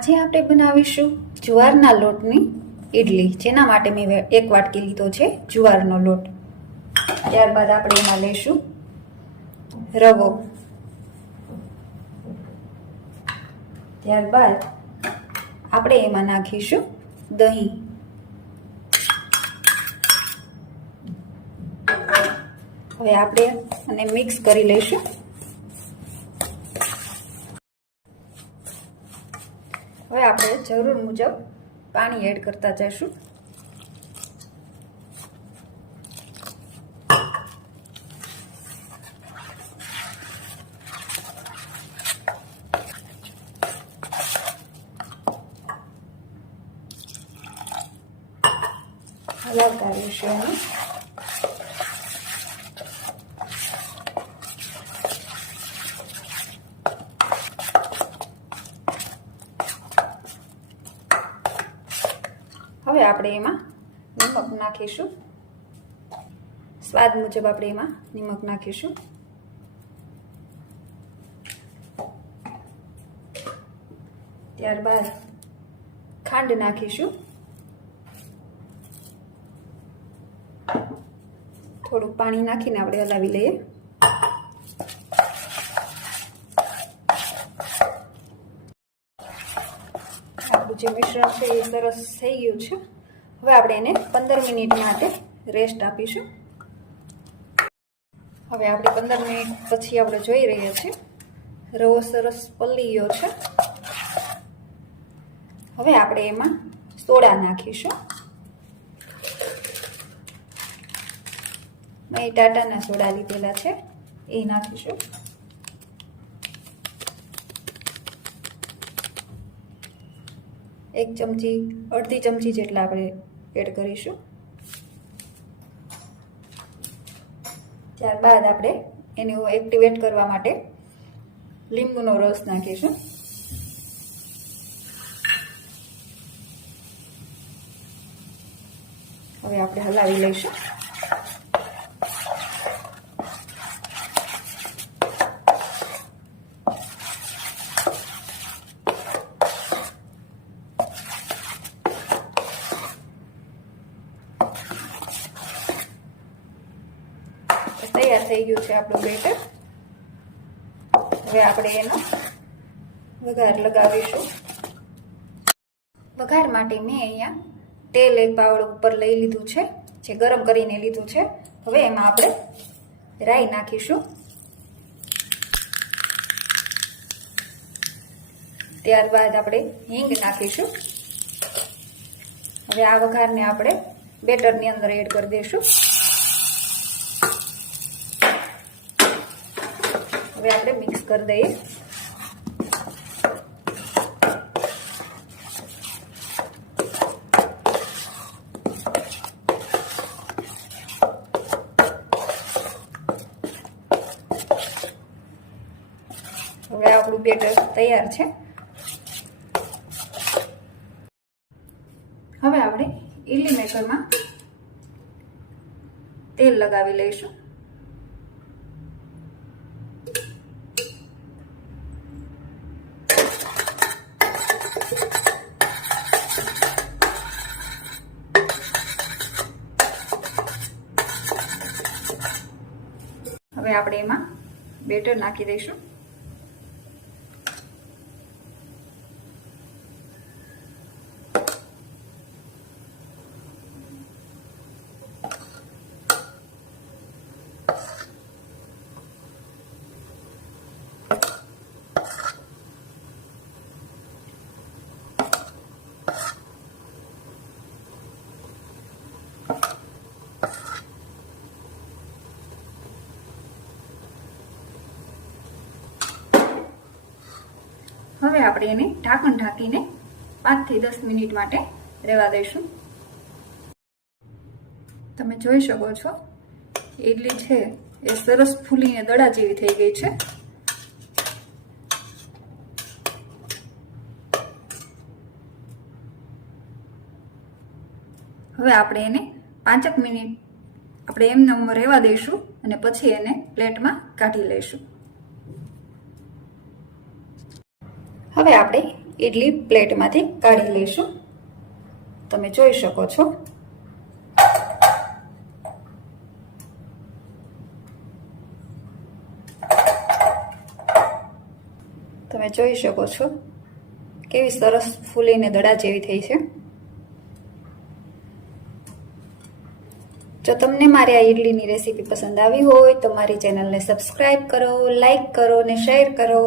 આજે આપણે બનાવીશું જુવારના લોટની ઇડલી, જેના માટે મેં 1 વાટકી લીધો છે જુવારનો લોટ। ત્યારબાદ આપણે એમાં લઈશું રવો, ત્યારબાદ આપણે એમાં નાખીશું દહીં, હવે આપણે આને મિક્સ કરી લઈશું। હવે આપણે જરૂર મુજબ પાણી એડ કરતા જઈશું। હલાવતા રહીશું એને। હવે આપણે એમાં નમક નાખીશું, સ્વાદ મુજબ આપણે એમાં નમક નાખીશું। ત્યારબાદ ખાંડ નાખીશું, થોડું પાણી નાખીને આપણે હલાવી લઈએ। જે મિશ્રણ છે એ સરસ થઈ ગયું છે। હવે આપણે એને 15 મિનિટ માટે રેસ્ટ આપીશું। હવે આપણે 15 મિનિટ પછી આપણે જોઈ રહ્યા છીએ રવો સરસ પલળી ગયો છે। હવે આપણે એમાં સોડા નાખીશું। મેં ટાટાના સોડા લીધેલા છે, એ નાખીશું। એક ચમચી, અડધી ચમચી જેટલા આપણે એડ કરીશું। ત્યારબાદ આપણે એને એક્ટિવેટ કરવા માટે લીંબુનો રસ નાખીશું। હવે આપણે હલાવી લઈશું। તૈયાર થઈ ગયું છે આપણું બેટર। હવે આપણે એનો વઘાર લગાવીશું। વઘાર માટે મેં અહીંયા તેલ એક પાવડો ઉપર લઈ લીધું છે, જે ગરમ કરીને લીધું છે। હવે એમાં આપણે રાઈ નાખીશું, ત્યારબાદ આપણે હિંગ નાખીશું। હવે આ વઘારને આપણે બેટરની અંદર એડ કરી દઈશું। હવે આપણે મિક્સ કરી દઈએ। હવે આપણું બેટર તૈયાર છે। હવે આપણે ઇડલી મેકરમાં તેલ લગાવી લઈશું। હવે આપણે એમાં બેટર નાખી દઈશું। હવે આપણે એને ઢાંકણ ઢાંકીને 5 થી 10 મિનિટ માટે રહેવા દઈશું। તમે જોઈ શકો છો ઇડલી છે એ સરસ ફૂલીને દડા જેવી થઈ ગઈ છે। હવે આપણે એને 5 મિનિટ આપણે એમને રહેવા દઈશું અને પછી એને પ્લેટમાં કાઢી લઈશું। હવે આપણે ઈડલી પ્લેટમાંથી કાઢી લઈશું. તમે જોઈ શકો છો. તમે જોઈ શકો છો કેવી સરસ ફૂલીને દડા જેવી થઈ છે. જો તમને મારી આ ઈડલીની રેસીપી પસંદ આવી હોય તો મારી ચેનલને સબસ્ક્રાઇબ કરો, લાઈક કરો અને શેર કરો.